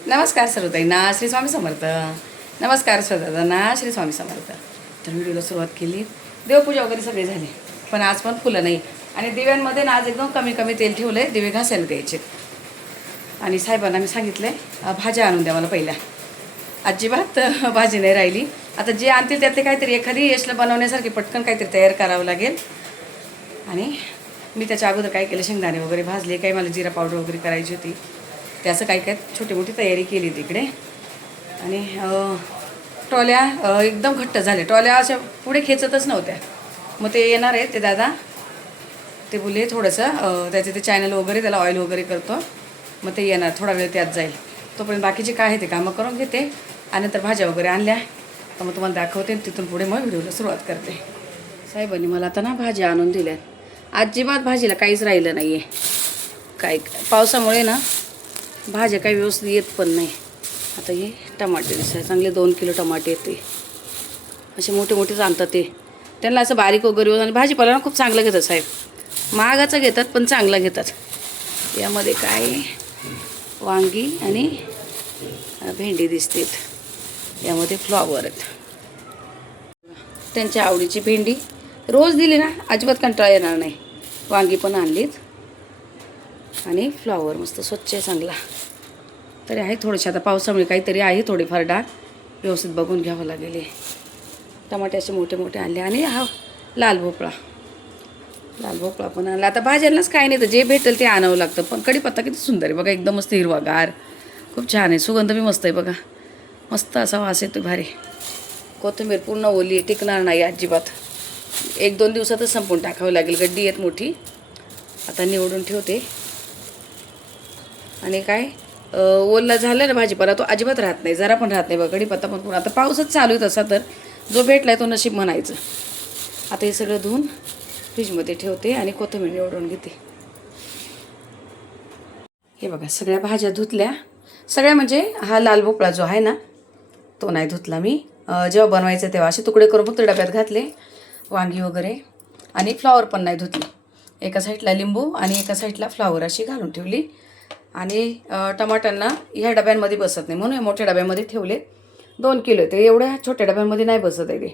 नमस्कार सर्वताईंना श्री स्वामी समर्थ. नमस्कार सर्वदादांना श्री स्वामी समर्थ. तर व्हिडिओला सुरुवात केली. देवपूजा वगैरे सगळे झाली, पण आज पण फुलं नाही. आणि दिव्यांमध्ये ना आज एकदम कमी कमी तेल ठेवलं आहे, दिवे घासायला द्यायचे. आणि साहेबांना मी सांगितलं आहे भाज्या आणून द्या मला पहिल्या. अजिबात भाजी नाही राहिली. आता जे आणतील त्यातले काहीतरी एखादी यशला बनवण्यासारखी पटकन काहीतरी तयार करावं लागेल. आणि मी त्याच्या अगोदर काय केलं, शेंगदाणे वगैरे भाजले, काही मला जिरा पावडर वगैरे करायची होती, त्याचं काही काय छोटी मोठी तयारी केली तिकडे. आणि ट्रॉल्या एकदम घट्ट झाले, ट्रॉल्या अशा पुढे खेचतच नव्हत्या. मग ते येणार आहे ते दादा, ते बोलले थोडंसं त्याचे ते चॅनल वगैरे त्याला ऑइल वगैरे करतो, मग ते येणार थोडा वेळ त्यात जाईल. तोपर्यंत बाकीचे काय आहे ते कामं करून घेते आणि नंतर भाज्या वगैरे आणल्या तर मग तुम्हाला दाखवते. तिथून पुढे मग व्हिडिओला सुरुवात करते. साहेबांनी मला आता ना भाज्या आणून दिल्यात. अजिबात भाजीला काहीच राहिलं नाही आहे. काय पावसामुळे ना भाज्या काही व्यवस्थित येत पण नाही. आता हे टमाटे दिसतात चांगले, 2 किलो टमाटे येते. असे मोठे मोठेच आणतात ते, त्यांना असं बारीक वगैरे. आणि भाजीपाला ना खूप चांगलं घेतात साहेब, महागाचं घेतात पण चांगलं घेतात. यामध्ये काय वांगी आणि भेंडी दिसतात, यामध्ये फ्लॉवर आहेत. त्यांच्या आवडीची भेंडी रोज दिली ना अजिबात कंटाळा येणार नाही. वांगी पण आणलीत आणि फ्लॉवर मस्त स्वच्छ चांगला. तरी आहे थोडेसे, आता पावसामुळे काहीतरी आहे थोडीफार डाग, व्यवस्थित बघून घ्यावं लागेल. टमाटे असे मोठे मोठे आणले. आणि हा लाल भोपळा पण आणला. आता भाज्यांनाच काय नाही तर जे भेटेल ते आणावं लागतं. पण कढीपत्ता किती सुंदर आहे बघा, एकदम मस्त हिरवागार, खूप छान आहे. सुगंध बी मस्त आहे बघा, मस्त असा वास येतो भारी. कोथिंबीर पूर्ण ओली आहे, टिकणार नाही अजिबात. 1-2 दिवसातच संपून टाकावं लागेल. गड्डी आहेत मोठी, आता निवडून ठेवते. आणि काय ओला झालं ना भाजीपाला तो अजिबात राहत नाही, जरा पण राहत नाही बघा. कढीपत्ता पण पूर्ण, आता पाऊसच चालू आहे तसा, तर जो भेटला आहे तो नशीब म्हणायचं. आता हे सगळं धुवून फ्रीजमध्ये ठेवते आणि कोथिंबीर निवडून घेते. हे बघा सगळ्या भाज्या धुतल्या सगळ्या, म्हणजे हा लाल भोपळा जो आहे ना तो नाही धुतला मी. जेव्हा बनवायचं तेव्हा असे तुकडे करून फक्त डब्यात घातले. वांगी वगैरे आणि फ्लॉवर पण नाही धुतली. एका साईडला लिंबू आणि एका साईडला फ्लॉवर अशी घालून ठेवली. आणि टमाट्यांना ह्या डब्यांमध्ये बसत नाही म्हणून मोठ्या डब्यामध्ये ठेवले. 2 किलो ते एवढ्या छोट्या डब्यांमध्ये नाही बसत आहे ते,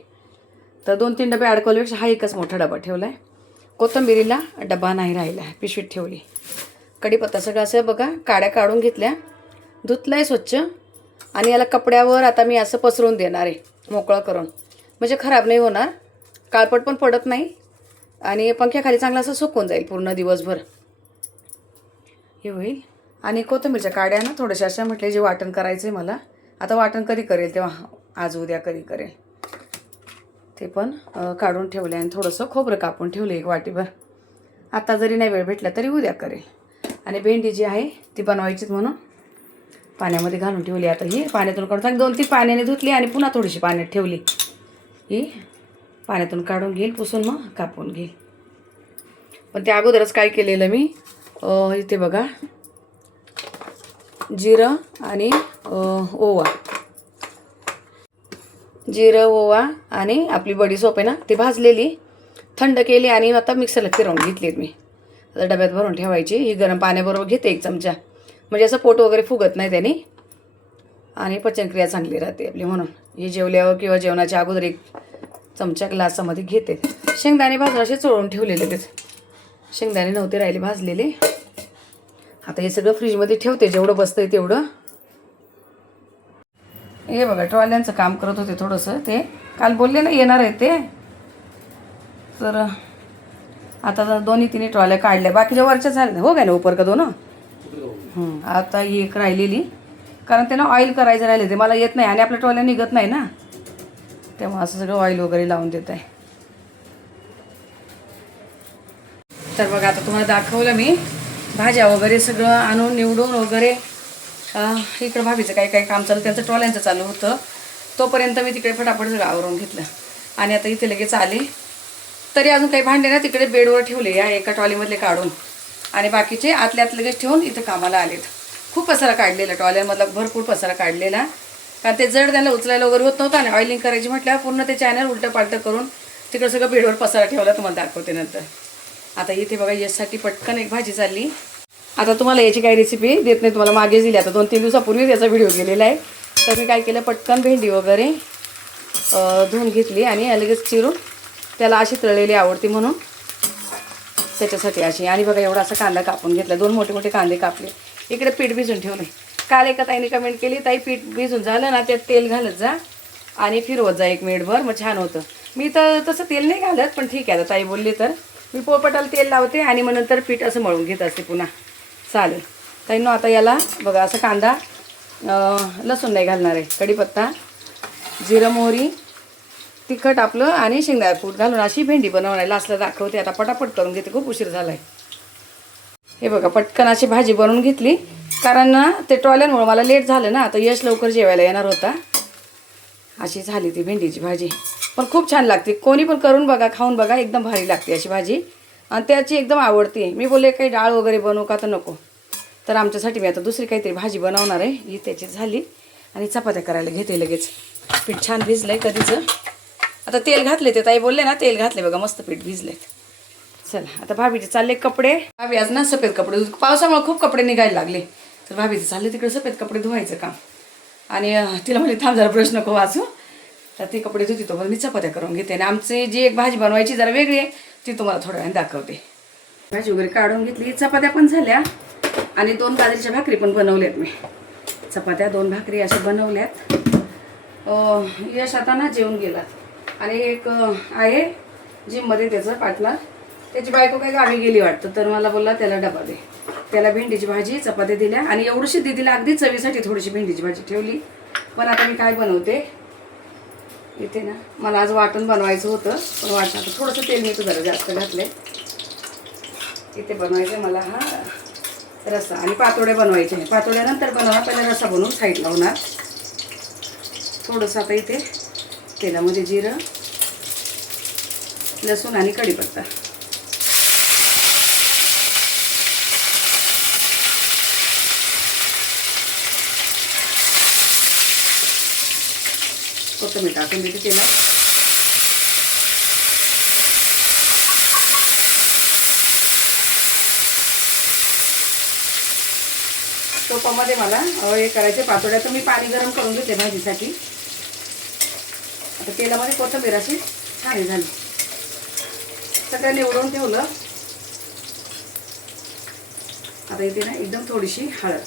तर 2-3 डबे अडकवल्यापेक्षा हा एकच मोठा डबा ठेवला आहे. कोथिंबीरीला डबा नाही राहिला, पिशवीत ठेवली. कढीपत्ता सगळं असं बघा काड्या काढून घेतल्या, धुतलं आहे स्वच्छ. आणि याला कपड्यावर आता मी असं पसरून देणार आहे मोकळं करून, म्हणजे खराब नाही होणार, काळपट पण पडत नाही आणि पंख्याखाली चांगलं असं सुकून जाईल पूर्ण दिवसभर हे होईल. आणि कोथिंबीरच्या काड्या ना थोड्याशा अशा म्हटले जे वाटण करायचं आहे मला, आता वाटण कधी करेल तेव्हा, आज उद्या कधी करेल ते पण काढून ठेवले. आणि थोडंसं खोबरं कापून ठेवलं 1 वाटीभर, आता जरी नाही वेळ भेटला तरी उद्या करेल. आणि भेंडी जी आहे ती बनवायचीच म्हणून पाण्यामध्ये घालून ठेवली. आता ही पाण्यातून काढून 2-3 पाण्याने धुतली आणि पुन्हा थोडीशी पाण्यात ठेवली. ही पाण्यातून काढून घेईल, पुसून मग कापून घेईल. पण त्या अगोदरच काय केलेलं मी, इथे बघा जिरं आणि ओवा आणि आपली बडीशेप आहे ना ती भाजलेली थंड केली आणि आता मिक्सरला फिरवून घेतली मी. आता डब्यात भरून ठेवायची. ही गरम पाण्याबरोबर घेते 1 चमचा, म्हणजे असं पोट वगैरे फुगत नाही त्याने आणि पचनक्रिया चांगली राहते आपली. म्हणून हे जेवल्यावर किंवा जेवणाच्या अगोदर 1 चमचा ग्लासामध्ये घेते. शेंगदाणे भाजून असे चोळून ठेवलेले, तेच शेंगदाणे नव्हते राहिले भाजलेले. आता हे सगळं फ्रीजमध्ये ठेवते, जेवढं बसतं आहे तेवढं. हे बघा ट्रॉल्यांचं काम करत होते थोडंसं, ते काल बोलले ना येणार आहे ते, तर आता 2-3 ट्रॉल्या काढल्या, बाकीच्या वरच्या झाल्या हो काय ना उपर का 2. आता ही 1 राहिलेली, कारण त्यांना ऑइल करायचं राहिले, ते मला येत नाही आणि आपल्या ट्रॉल्या निघत नाही ना, तेव्हा असं सगळं ऑइल वगैरे लावून देत आहे. तर बघा आता तुम्हाला दाखवलं मी भाज्या वगैरे सगळं आणून निवडून वगैरे. इकडं भाभीचं काही काम चालू, त्यांचं ट्रॉल्यांचं चालू होतं, तोपर्यंत मी तिकडे फटाफट सगळं आवरून घेतलं. आणि आता इथे लगेच आले. तरी अजून काही भांडे ना तिकडे बेडवर ठेवले या एका ट्रॉलीमधले काढून, आणि बाकीचे आतल्या आत लगेच ठेवून इथं कामाला आलेत. खूप पसारा काढलेला ट्रॉल्यांमधला, भरपूर पसारा काढलेला, कारण ते जड त्यांना उचलायला वगैरे होत नव्हतं. आणि ऑइलिंग करायची म्हटल्यावर पूर्ण ते चॅनल उलटं पालटं करून तिकडं सगळं बेडवर पसारा ठेवला, तुम्हाला दाखवते नंतर. आता इथे बघा यशसाठी पटकन 1 भाजी चालली. आता तुम्हाला याची काही रेसिपी देत नाही, तुम्हाला मागेच दिली. आता 2-3 दिवसापूर्वीच याचा व्हिडिओ गेलेला आहे. तर मी काय केलं, पटकन भेंडी वगैरे धुवून घेतली आणि लगेच चिरून त्याला अशी तळलेली आवडती म्हणून त्याच्यासाठी अशी. आणि बघा एवढा असा कांदा कापून घेतला, 2 मोठे मोठे कांदे कापले. इकडे पीठ भिजून ठेवले. काल एका ताईने कमेंट केली, ताई पीठ भिजून झालं ना त्यात तेल घालत जा आणि फिरवत जा 1 मिनिटभर, मग छान होतं. मी तर तसं तेल नाही घालत, पण ठीक आहे आता ताई बोलली तर मी पोळपाटाला तेल लावते आणि मग नंतर पीठ असं मळून घेत असते पुन्हा. चालेल ताईंनो. आता याला बघा असं कांदा, लसूण नाही घालणार आहे, कढीपत्ता, जिरं, मोहरी, तिखट आपलं आणि शेंगदाणा कूट घालून अशी भेंडी बनवण्याला असलं दाखवते. आता पटापट करून घेते, खूप उशीर झाला आहे. हे बघा पटकन अशी भाजी बनवून घेतली, कारण ना ते ट्रॉल्यांमुळे मला लेट झालं ना. आता यश लवकर जेवायला येणार होता. अशी झाली ती भेंडीची भाजी, पण खूप छान लागते. कोणी पण करून बघा, खाऊन बघा, एकदम भारी लागते अशी भाजी आणि त्याची एकदम आवडते. मी बोलले काही डाळ वगैरे बनवू का, तर नको. तर आमच्यासाठी मी आता दुसरी काहीतरी भाजी बनवणार आहे. ही त्याची झाली आणि चपात्या करायला घेते लगेच. पीठ छान भिजलं आहे कधीचं. आता तेल घातले, ते ताई बोलले ना तेल घातले बघा, मस्त पीठ भिजलेत. चला आता भाभीचे चालले कपडे. भाभी आज ना सफेद कपडे, पावसामुळे खूप कपडे निघायला लागले, तर भाभीचे चालले तिकडे सफेद कपडे धुवायचं काम. आणि तिला म्हणजे थांब जरा ब्रश नको वाचू, तर ती कपडे धुती तो मी चपात्या करून घेते. आणि आमची जी एक भाजी बनवायची जरा वेगळी आहे, ती तुम्हाला थोड्या वेळाने दाखवते. भाजी वगैरे काढून घेतली, चपात्या पण झाल्या आणि 2 बाजरीच्या भाकरी पण बनवल्यात मी. चपात्या 2 भाकरी अशा बनवल्यात. यश आता ना जेवून गेलात आणि एक आहे जिममध्ये त्याचं पार्टनर, त्याची बायको काही गावी गेली वाटतं, तर मला बोलला त्याला डबा दे. त्याला भेंडीची भाजी चपात्या दिल्या आणि एवढीशी दिदीला अगदी चवीसाठी थोडीशी भेंडीची भाजी ठेवली. पण आता मी काय बनवते इथे ना, मला आज वाटण बनवायचं होतं, पण वाटण आता थोडंसं तेल मी तर जरा जास्त घातलं. इथे बनवायचं मला हा रस्सा आणि पातोड्या बनवायचे. पातोड्यानंतर बनवणार, पहिला रस्सा बनवून साईडला होणार. थोडंसं आता इथे तेलामध्ये जिरं, लसूण आणि कढीपत्ता. कोथिंबीर टाकून देते तेलात. टोपामध्ये मला हे करायचे पातोड्या, तर मी पाणी गरम करून घेते भाजीसाठी. आता तेलामध्ये कोथिंबीर अशी छान झाली, सगळं निवडून ठेवलं. आता इथे ना एकदम थोडीशी हळद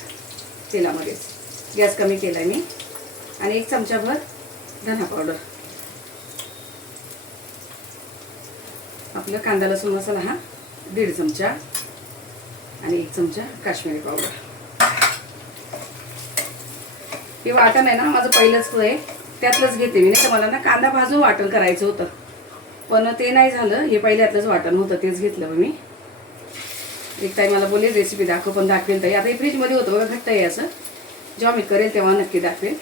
तेलामध्येच, गॅस कमी केला मी. आणि 1 चमचाभर धना पावडर, आपलं कांदा लसूण मसाला हा 1.5 चमचा आणि 1 चमचा काश्मीरी पावडर. हे वाटण आहे ना माझं पहिलंच आहे, त्यातलंच घेते मी. नाही तर मला ना कांदा भाजून वाटण करायचं होतं, पण ते नाही झालं. हे पहिल्यातलंच वाटण होतं, तेच घेतलं मी. एक ताई मला बोलले रेसिपी दाखव, पण दाखवेल ताई. आता हे फ्रीजमध्ये होतं बघा, घट्ट आहे असं. जेव्हा मी करेल तेव्हा नक्की दाखवेल.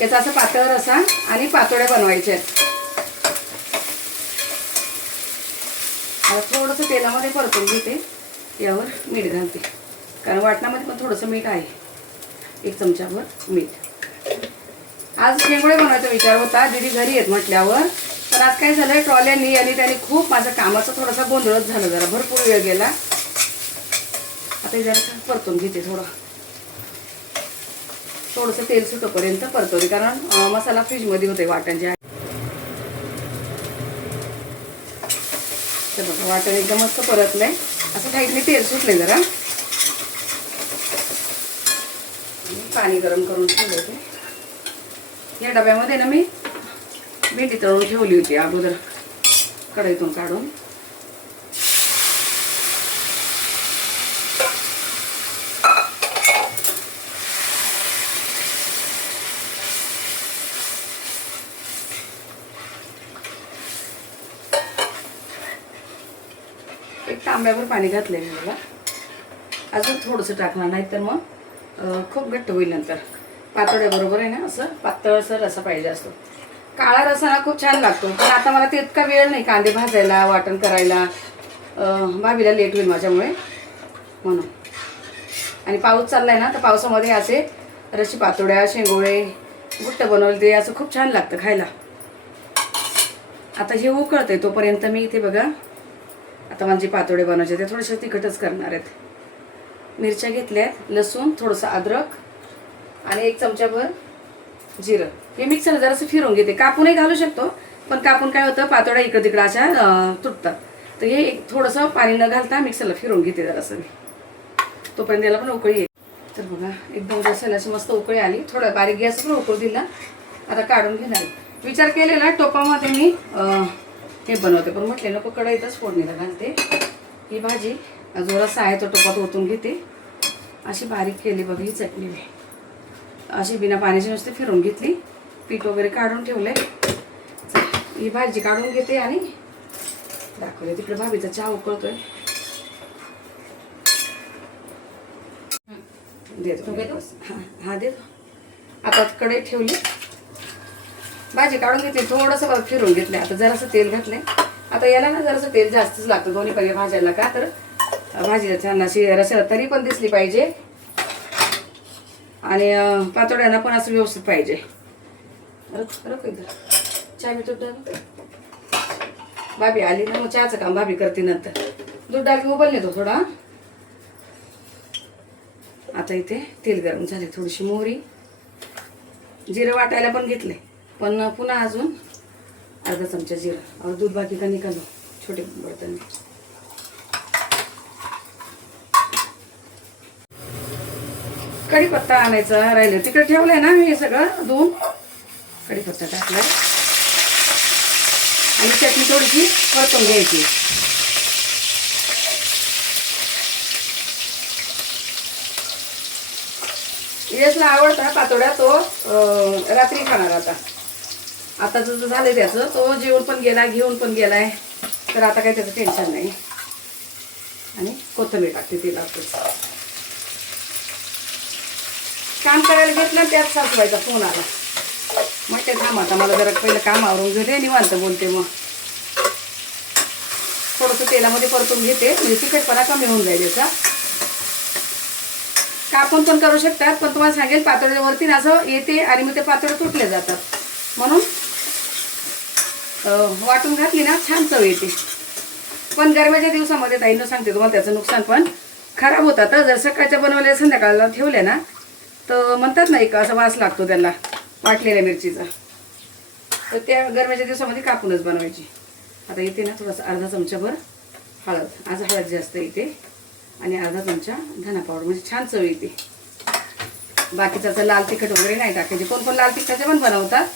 याचा असं पातळ रसा आणि पातोड्या बनवायच्या आहेत. आता थोडंसं तेलामध्ये परतून घेते, यावर मीठ घालते, कारण वाटणामध्ये पण थोडंसं मीठ आहे. 1 चमचाभर मीठ. आज शेंगोळे बनवायचा विचार होता, दीदी घरी येत म्हटल्यावर, पण आज काय झालं ट्रॉल्यांनी आणि त्याने खूप माझं कामाचं थोडासा गोंधळच झालं, जरा भरपूर वेळ गेला. आता हे जरा परतून घेते, थोडंसं तेल सुटोपर्यंत परतवते, कारण मसाला फ्रीजमध्ये होते वाटण जे आहे. तर बघा वाटण एकदम मस्त परतलंय, असं साईडने तेल सुटले जरा. पाणी गरम करून ठेवलं होते. या डब्यामध्ये ना मी भेंडी तळून ठेवली होती अगोदर कढईतून काढून. एक तांब्यावर पाणी घातलंय मी मला, अजून थोडंसं टाकणार, नाही तर मग खूप घट्ट होईल नंतर. पातोड्या बरोबर आहे ना, असं पातळसर रसा पाहिजे असतो. काळा रसा ना खूप छान लागतो, पण आता मला ते इतका वेळ नाही कांदे भाजायला, वाटण करायला. भाभीला लेट होईल माझ्यामुळे म्हणून. आणि पाऊस चाललाय ना, तर पावसामध्ये असे रशी पातोड्या, शेंगोळे, गुट्ट बनवले ते असं खूप छान लागतं खायला. आता हे उकळतंय तोपर्यंत मी इथे बघा आता माझे पातोडे बनवायचे ते थोडेसे तिखटच करणार आहेत. मिरच्या घेतल्या आहेत, लसूण, थोडंसं अद्रक आणि 1 चमचाभर जिरं. हे मिक्सरला जरासं फिरवून घेते. कापूनही घालू शकतो, पण कापून काय होतं पातोड्या इकडं तिकडं अशा तुटतात. तर हे थोडंसं पाणी न घालता मिक्सरला फिरवून घेते जरासं मी. तोपर्यंत याला पण उकळी येईल. तर बघा एकदम रसायला अशी मस्त उकळी आली. थोडं बारीक गॅस पण उकळू दिला. आता काढून घेणार. विचार केलेला टोपामध्ये मी हे बनवते, पण म्हटले नको कढईतच फोडणीला घालते. ही भाजी जो रस्सा आहे तो टोपात ओतून घेते. अशी बारीक केली बघा ही चटणी मी. अशी बिना पाण्याची नुसती फिरवून घेतली. पीठ वगैरे काढून ठेवले. ही भाजी काढून घेते आणि दाखवते. तिकडे भाभीचा चहा उकळतोय. देतो हा देतो. आता कढई ठेवली. भाजी काढून घेतली. थोडंसं परत फिरवून घेतलं. आता जरासं तेल घातलंय. आता याला ना जरासं तेल जास्तच लागतं दोन्ही पण भाज्यांना. का तर भाजी छान अशी रसाला तरी पण दिसली पाहिजे आणि पातोड्यांना पण असं व्यवस्थित पाहिजे. चहा मी दूध भाभी आली ना मग चहाचं काम भाभी करते नंतर. दूध डाल उबल नेतो थोडा. आता इथे तेल गरम झाले. थोडीशी मोहरी, जिरं वाटायला पण घेतले, पण पुन्हा अजून अर्धा चमचा जिरं. और दूध बाकी का निकालो छोटे बर्तन. कढीपत्ता आणायचा राहिले तिकडे ठेवलंय ना मी. हे सगळं धुवून कढीपत्ता टाकलाय आणि चटणी थोडीशी परतून घ्यायची. यशला आवडता पातोड्या, तो रात्री खाणार. आता जसं झालंय त्याचं, तो जेवण पण गेला, घेऊन पण गेलाय. तर आता काही त्याचं टेन्शन नाही. आणि कोथिंबीर टाकते तिला. काम करायला घेतलं त्यात सासूबाईचा फोन आला. म्हटलं थांब आता मला जरा पहिलं काम आवरून घेते निवांत बोलते. मग थोडंसं तेलामध्ये परतून घेते म्हणजे तिखटपणा कमी होऊन जाईल याचा. कापून पण करू शकतात, पण तुम्हाला सांगेल पातोड्यावरती असं येते आणि मग ते पातोडे तुटले जातात. म्हणून वाटून घातली ना छान चव येते. पण गरम्याच्या दिवसामध्ये ताईनं सांगते तुम्हाला त्याचं नुकसान पण खराब होतात. तर जर सकाळच्या बनवल्या संध्याकाळला ठेवल्या ना तर म्हणतात ना एक असा वास लागतो त्याला वाटलेल्या मिरचीचा. तर त्या गरम्याच्या दिवसामध्ये कापूनच बनवायची. आता इथे ना थोडासा अर्धा चमचाभर हळद. आज हळद जास्त येते. आणि अर्धा चमचा धना पावडर म्हणजे छान चव येते. बाकीचा लाल तिखट वगैरे नाही टाकायचे. कोण कोण लाल तिखटाचे पण बनवतात,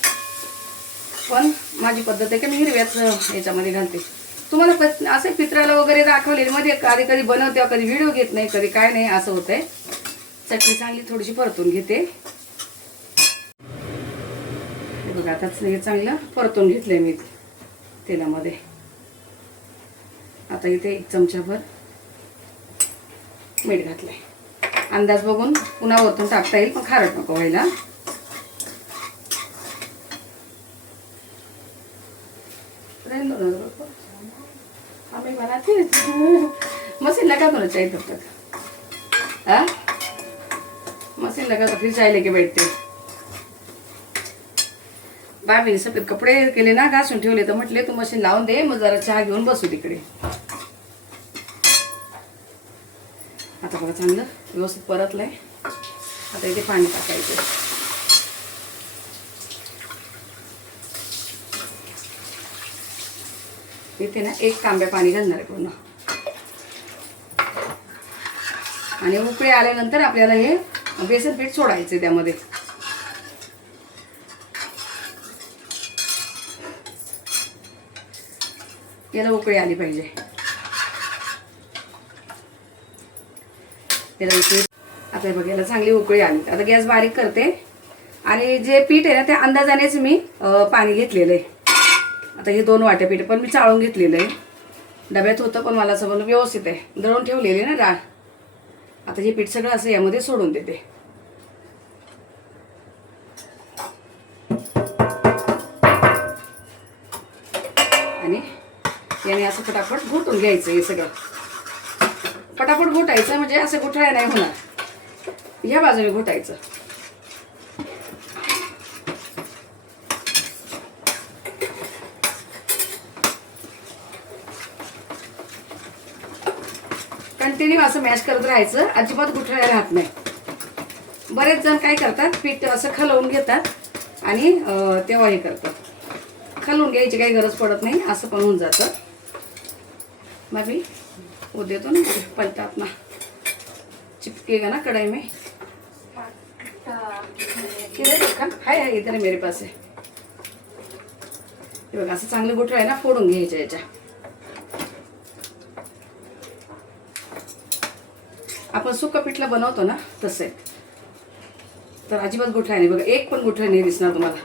पण माझी पद्धत आहे की मी हिरव्याच याच्यामध्ये घालते. तुम्हाला असे पित्राला वगैरे दाखवलेले मध्ये कधी कधी बनवते, कधी व्हिडिओ घेत नाही, कधी काय नाही असं होतंय. चटणी चांगली थोडीशी परतून घेते. हे बघा आता हे चांगलं परतून घेतलंय मी तेलामध्ये. आता इथे 1 चमचाभर मीठ घातलंय. अंदाज बघून पुन्हा वरतून टाकता येईल, पण खारट नको व्हायला. मशीन लगा तो चाहिए तब तक. हाँ मशीन लगा तो फिर चाय लेके बैठते. भाभीने सफेद कपडे केले ना घासून ठेवले तर म्हटले तू मशीन लावून दे मग जरा चहा घेऊन बसू तिकडे. आता बघा चांगलं व्यवस्थित परतलंय. आता इथे पाणी टाकायचं. इथे ना 1 तांब्या पाणी घालणार आहे पूर्ण. आणि उकळी आल्यानंतर आपल्याला हे बेसन पीठ सोडायचं त्यामध्ये. याला उकळी आली पाहिजे. त्याला उकळी आता बघ याला चांगली उकळी आली. आता गॅस बारीक करते आणि जे पीठ आहे ना त्या अंदाजानेच मी पाणी घेतलेलं आहे. आता हे 2 वाट्या पीठ पण मी चाळून घेतलेलं आहे. डब्यात होतं पण मला सगळं व्यवस्थित आहे. दळून ठेवलेली ना डाळ. आता हे पीठ सगळं असं यामध्ये सोडून देते. आणि याने असं फटाफट घोटून घ्यायचं. हे सगळं फटाफट घोटायचं म्हणजे असं घोटाळ्या नाही होणार. ह्या बाजूने घोटायचं. कंटिन्यू असं मॅश करत राहायचं, अजिबात गुठळ्या राहत नाही. बरेच जण काय करतात, पीठ असं खलवून घेतात आणि तेव्हा हे करतात. खलवून घ्यायची काही गरज पडत नाही, असं पण होऊन जातं. भाभी वो दे दो ना, पलटा अपना चिपकेगा ना कढ़ाई में. किधर देखा, हाय हाय इधर मेरे पास आहे. हे बघा असं चांगलं गुठळं आहे ना, फोडून घ्यायच्या याच्या. आपण सुक्का पिठलं बनवतो ना तसं आहे. तर अजिबात गुठळा नाही बघा, एक पण गुठळा नाही दिसणार तुम्हाला.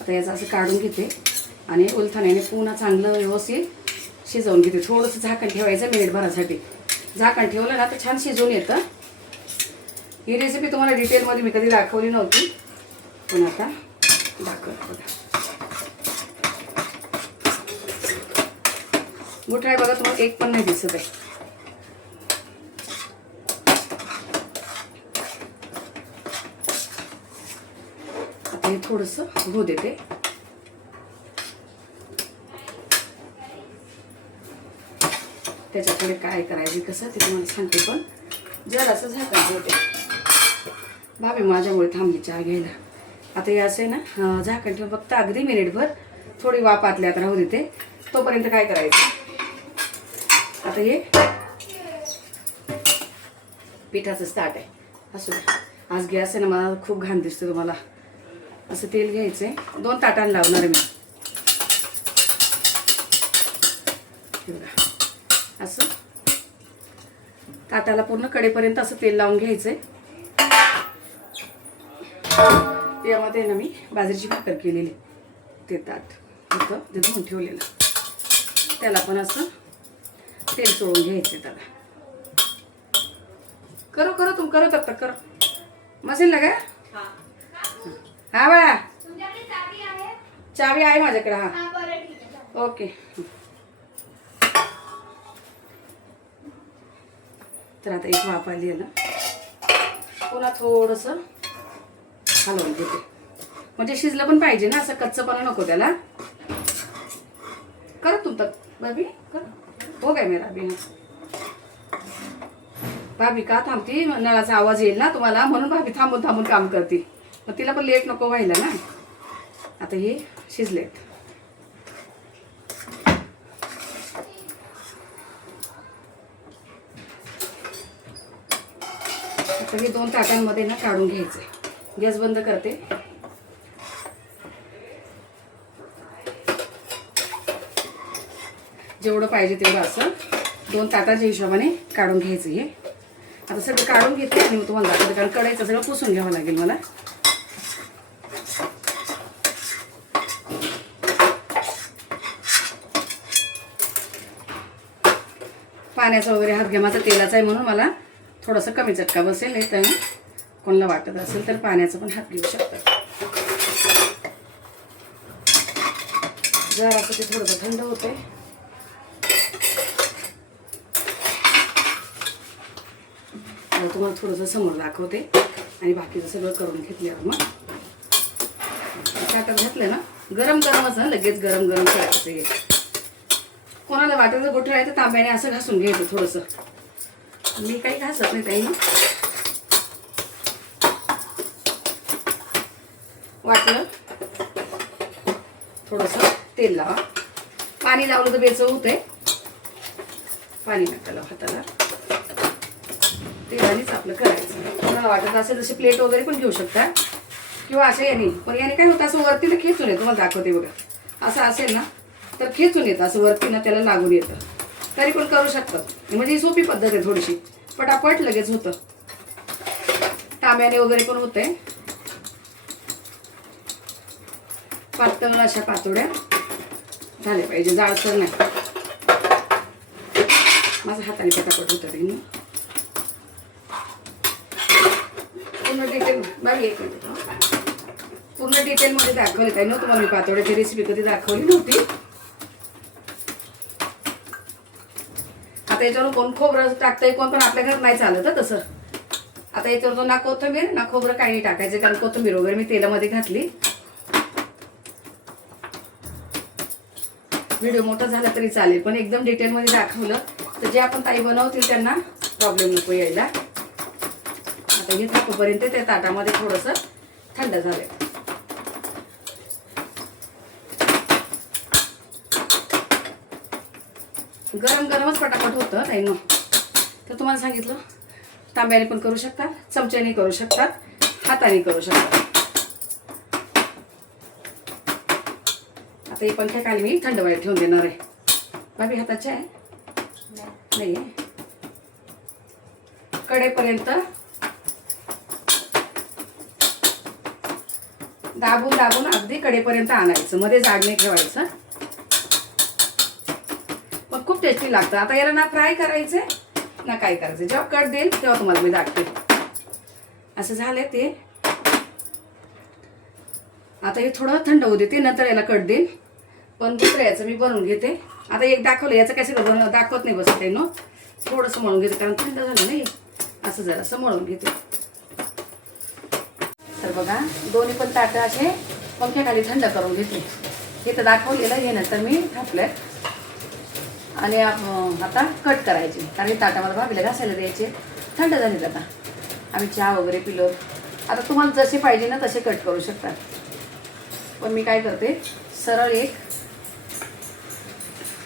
आता याचं असं काढून घेते आणि उलथाण्याने पुन्हा चांगलं व्यवस्थित शिजवून घेते. थोडंसं झाकण ठेवायचं मिनिटभरासाठी. झाकण ठेवलं ना तर छान शिजवून येतं. ही रेसिपी तुम्हाला डिटेलमध्ये मी कधी दाखवली नव्हती, पण आता दाखवते बघा. गुठळा बघा तुम्हाला एक पण नाही दिसत आहे. आता हे थोडंसं होऊ देते. त्याच्यापुढे काय करायचं कसं ते तुम्हाला सांगते, पण जर असं झाकण ठेवते. भाभी माझ्यामुळे थांबली चहा घ्यायला. आता हे असं आहे ना, झाकण ठेवून फक्त अगदी मिनिटभर थोडी वाफ आतल्यात राहू देते. तोपर्यंत काय करायचं, आता हे पिठाचं स्टार्ट आहे. असं आज गॅस आहे ना, मला खूप घाण दिसतं तुम्हाला. असं तेल घ्यायचं आहे, 2 ताटांना लावणार आहे मी. असं ताटाला पूर्ण कडेपर्यंत असं तेल लावून घ्यायचंय. यामध्ये ना मी बाजरीची भाकर केलेली, ते ताट होतं ते धुवून ठेवलेलं, त्याला पण असं तेल चोळून घ्यायचं. त्याला करो करो तुम करो तब तक करो. मशीन लगा हा बाळा, चावी आहे माझ्याकडे. हा ओके. तर आता एक वाफ आली आहे ना, पुन्हा थोडंसं हलवून घेते. म्हणजे शिजलं पण पाहिजे ना, असं कच्चपणा नको त्याला. कर तुम तक भाभी कर, हो गया मेरा अभी. भाभी का थांबती, नळाचा आवाज येईल ना तुम्हाला, म्हणून भाभी थांबून थांबून काम करते. मग तिला पण लेट नको व्हायला ना. आता हे शिजलेत. आता हे 2 ताटांमध्ये ना काढून घ्यायचे. गॅस बंद करते. जेवढं पाहिजे तेवढं असं 2 ताटाच्या हिशोबाने काढून घ्यायचं. हे आता सगळं काढून घेते आणि मग तुम्हाला दाखवते, कारण कढईचं सगळं पुसून घ्यावं लागेल मला. पाण्याचा वगैरे हात घ्या, माझा तेलाचा आहे म्हणून मला थोडंसं कमी चटका बसेल. नाही तर कोणाला वाटत असेल तर पाण्याचा पण हात घेऊ शकतात. जर असं ते थोडंसं थंड होते. तुम्हाला थोडंसं समोर दाखवते आणि बाकीचं सगळं करून घेतल्यावर मग ताटात घातलं ना, गरम गरमच ना, लगेच गरम गरम करायचं. हे कोणाला वाटायचं गोठं आहे तर तांब्याने असं घासून घ्यायचं थोडंसं. मी काही घासत नाही ताई. वाटलं थोडंसं तेल लावा. पाणी लावलं तर बेचव होते. पाणी नका लावा हाताला. तेलानेच आपलं करायचं. कोणाला वाटत असेल जसे प्लेट वगैरे पण घेऊ शकता किंवा असे याने. पण याने काय होतं, असं वरती ना खेचून येतं. तुम्हाला दाखवते बघा. असं असेल ना तर खेचून येतं, असं वरती ना त्याला लागून येतं. तरी पण करू शकतात. म्हणजे ही सोपी पद्धत आहे थोडीशी, पटापट लगेच होतं. तांब्याने वगैरे पण होतंय. पातळ अशा पातोड्या झाल्या पाहिजे, जाडसर नाही. माझ्या हाताने पटापट होतं ते. पूर्ण डिटेल बाई, एक मिनिट, पूर्ण डिटेलमध्ये दाखवले काय नव्हतं तुम्हाला. मी पातोड्याची रेसिपी कधी दाखवली नव्हती. आता याच्यावर कोण खोबरं टाकतंय, कोण पण आपल्या घरात नाही चालत तसं. आता याच्यावर ना कोथिंबीर ना खोबरं काही नाही टाकायचं, कारण कोथिंबीर वगैरे मी तेलामध्ये घातली. व्हिडिओ मोठा झाला तरी चालेल, पण एकदम डिटेलमध्ये दाखवलं तर जे आपण ताई बनवतील त्यांना प्रॉब्लेम नको यायला. आता हे तापूपर्यंत त्या ताटामध्ये थोडंसं थंड झालं. गरम गरमच पटापट होतं ताई ना. तर तुम्हाला सांगितलं तांब्याने पण करू शकतात, चमच्याने करू शकतात, हाताने करू शकतात. आता हे पंख्याखाली मी थंड व्हायला ठेवून देणार आहे. भाभी हाताचे आहे नाही कडेपर्यंत दाबून दाबून अगदी कडेपर्यंत आणायचं, मध्ये जाड नाही ठेवायचं. पण खूप टेस्टी लागतं. आता याला ना फ्राय करायचे ना काय करायचं, जेव्हा कट देईल तेव्हा तुम्हाला मी दाखते. असं झालं ते. आता हे थोडं थंड होऊ देते, नंतर याला कट देईल. पण दुसरं याचं मी बनवून घेते. आता एक दाखवलं, याचं काय सगळं दाखवत नाही बसत आहे ना. थोडंसं मळून घेते, कारण थंड झालं नाही. असं जरासं मळून घेते. तर बघा दोन्ही पण ताटं असे पंख्याखाली थंड करून घेतले. हे तर दाखवलेलं, हे नंतर मी थापलं. आणि आता कट करायचे, कारण हे ताटामध्ये भाभीला घासायला द्यायचे. थंड झाले आता, आम्ही चहा वगैरे पिलो. आता तुम्हाला जसे पाहिजे ना तसे कट करू शकतात. पण मी काय करते, सरळ एक,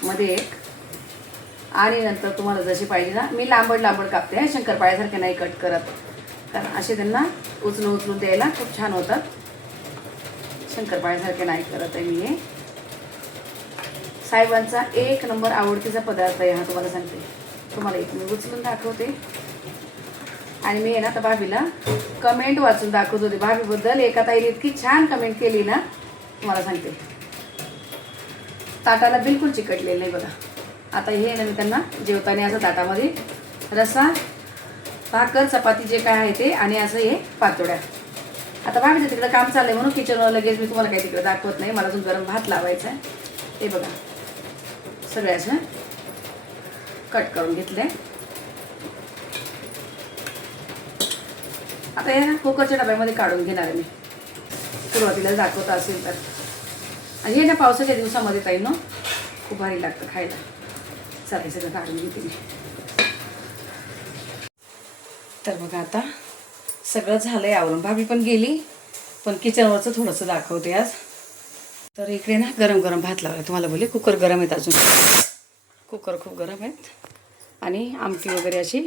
मध्ये एक, आणि नंतर तुम्हाला जशी पाहिजे ना, मी लांबड लांबड कापते. शंकरपाळ्यासारखे नाही कट करत, कारण असे त्यांना उचलून उचलून द्यायला खूप छान होतात. शंकरपाळ्यासारखे नाही करत आहे मी. हे साहेबांचा एक नंबर आवडतीचा पदार्थ आहे हा, तुम्हाला सांगते. तुम्हाला एक मी उचलून दाखवते. आणि मी आहे ना, तर भाभीला कमेंट वाचून दाखवत होते. भाभीबद्दल एका ताईने इतकी छान कमेंट केली ना, तुम्हाला सांगते. ताटाला बिलकुल चिकटलेलं नाही बघा. आता हे ना मी त्यांना जेवताना असं ताटामध्ये रस्सा, भाकर, चपाती जे काय आहे ते, आणि असं हे पातोड्या. आता भाभीचं तिकडं काम चाललं आहे म्हणून किचनवर लगेच मी तुम्हाला काही तिकडं दाखवत नाही. मला अजून गरम भात लावायचा आहे. ते बघा सगळे असं कट करून घेतले. आता हे ना कुकरच्या डब्यामध्ये काढून घेणार आहे मी, सुरुवातीला दाखवत असेल तर. आणि हे ना पावसाच्या दिवसामध्ये ताई ना खूप भारी लागतं खायला. चला सगळं काढून घेते मी. तर बघा आता सगळं झालं आहे आवरून. भाभी पण गेली, पण किचनवरचं थोडंसं दाखवते आज. तर इकडे ना गरम गरम भात लावला. तुम्हाला बोलले कुकर गरम आहेत, अजून कुकर खूप गरम आहेत. आणि आमटी वगैरे अशी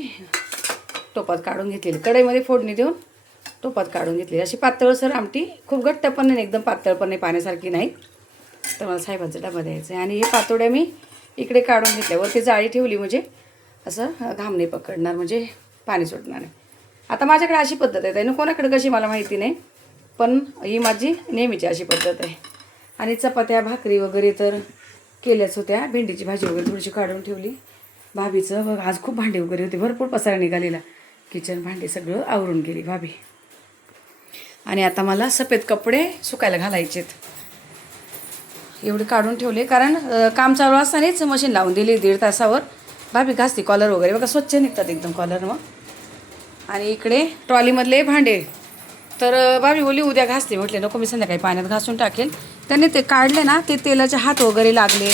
टोपात काढून घेतलेली, कढईमध्ये फोडणी देऊन टोपात काढून घेतलेली. अशी पातळसर आमटी, खूप घट्ट पण नाही, एकदम पातळ पण नाही, पाण्यासारखी नाही. तर मला साहेबांचा डबा द्यायचा आहे. आणि हे पातोड्या मी इकडे काढून घेतल्यावर जाळी ठेवली, म्हणजे असं घाम नाही पकडणार, म्हणजे पाणी सुटणार नाही. आता माझ्याकडे अशी पद्धत आहे ना, कोणाकडे कशी मला माहिती नाही, पण ही माझी नेहमीची अशी पद्धत आहे. आणि चपात्या भाकरी वगैरे तर केल्याच होत्या. भेंडीची भाजी वगैरे थोडीशी काढून ठेवली. भाभीचं बघ आज खूप भांडी वगैरे होते, भरपूर पसारा निघालेला. किचन भांडी सगळं आवरून गेली भाभी. आणि आता मला सफेद कपडे सुकायला घालायचेत. एवढे काढून ठेवले, कारण काम चालू असतानाच मशीन लावून दिली 1.5 तासावर. भाभी घासती कॉलर वगैरे बघा, स्वच्छ निघतात एकदम कॉलर मग. आणि इकडे ट्रॉलीमधले भांडे तर भाभी बोली उद्या घासते. म्हटले नको, मी संध्याकाळी पाण्यात घासून टाकेल. त्याने ते काढले ना, ते तेलाचे हात वगैरे लागले.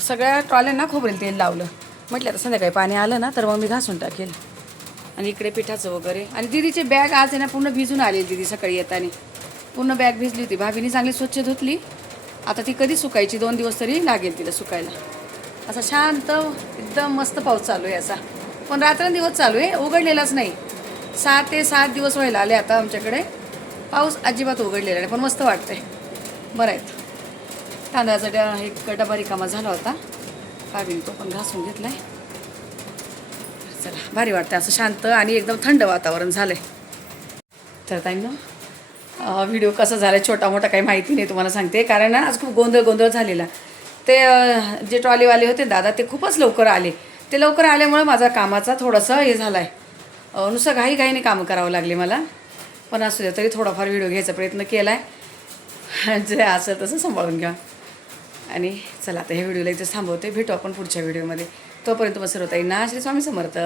सगळ्या ट्रॉल्यांना खोबरेल तेल लावलं. म्हटलं आता संध्याकाळी पाणी आलं ना तर मग मी घासून टाकेल. आणि इकडे पिठाचं वगैरे. आणि दीदीची बॅग आज आहे ना पूर्ण भिजून आली. दीदी सकाळी येताना पूर्ण बॅग भिजली होती. भाभीने चांगली स्वच्छ धुतली. आता ती कधी सुकायची, 2 दिवस तरी लागेल तिला सुकायला. असा शांत एकदम मस्त पाऊस चालू आहे असा. पण रात्रंदिवस चालू आहे, उघडलेलाच नाही. 6 ते 7 दिवस व्हायला आले आता आमच्याकडे. पाऊस अजिबात उघडलेला नाही, पण मस्त वाटतंय. बरं आहेत. तांदळाचा एक डबा रिकामा झाला होता, भाभीने तो पण घासून घेतला आहे. चला भारी वाटतं असं शांत आणि एकदम थंड वातावरण झालं आहे. तर ताईंनो व्हिडिओ कसा झाला आहे, छोटा मोठा काही माहिती नाही तुम्हाला सांगते, कारण आज खूप गोंधळ झालेला. ते जे ट्रॉलीवाले होते दादा, ते खूपच लवकर आले. ते लवकर आल्यामुळे माझा कामाचा थोडंसं हे झालं आहे. नुसतं घाईने कामं करावं लागले मला. पण असू द्या, तरी थोडाफार व्हिडिओ घ्यायचा प्रयत्न केला आहे. जे असेल तसं सांभाळून घ्या. आणि चला आता हे व्हिडिओला इथं थांबवते. भेटू आपण पुढच्या व्हिडिओमध्ये. तोपर्यंत मग सर्व ताईंना श्री स्वामी समर्थ.